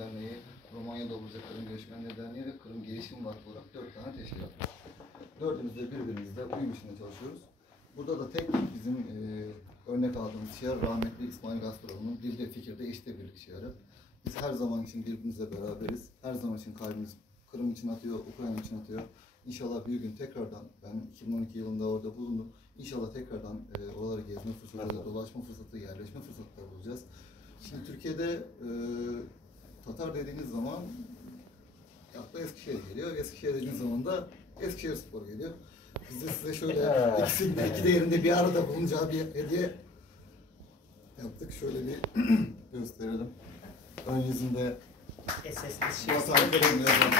Derneği, Romanya Dobruca Kırım Göçmenleri Derneği ve Kırım Gelişim Vakfı olarak 4 tane teşkilat var. Dördümüz de birbirimizle uyum içinde çalışıyoruz. Burada da tek bizim örnek aldığımız şiar rahmetli İsmail Gasparoğlu'nun dilde fikirde işte birlik şiarı. Biz her zaman için birbirimizle beraberiz. Her zaman için kalbimiz Kırım için atıyor, Ukrayna için atıyor. İnşallah bir gün tekrardan, ben 2012 yılında orada bulundum. İnşallah tekrardan oraları gezme fırsatı, dolaşma fırsatı, yerleşme fırsatları bulacağız. Şimdi Türkiye'de Tatar dediğiniz zaman akla Eskişehir geliyor. Eskişehir dediğiniz zaman da Eskişehirspor geliyor. Biz de size şöyle ikisinin iki değerinde bir arada bulunacağı bir hediye yaptık. Şöyle bir gösterelim. Ön yüzünde Vatan Kırım yazan.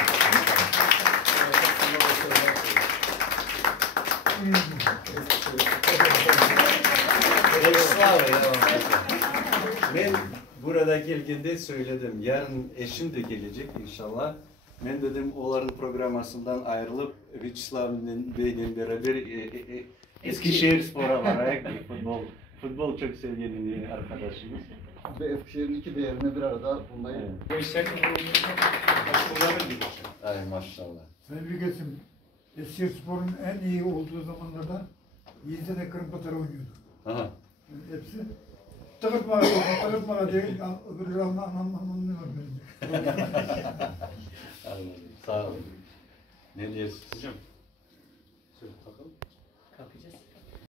Ben burada geldiğinde söyledim. Yarın eşim de gelecek inşallah. Ben dedim onların programmasından ayrılıp Vyacheslav Bey'le beraber Eskişehirspor'a vararak futbol çok sevgili arkadaşımız. Ve Eskişehir'in iki değerine bir arada bundayım. Ay maşallah. Sayın Büyükesim, Eskişehirspor'un en iyi olduğu zamanlarda Yiğit'e de Kırım Tatar'ı oynuyordu. Aha. Yani hepsi takırtma diye öbürleri anlamıyor. Sağ olun. Ne diyorsun hocam? Şöyle takalım. Kalkacağız.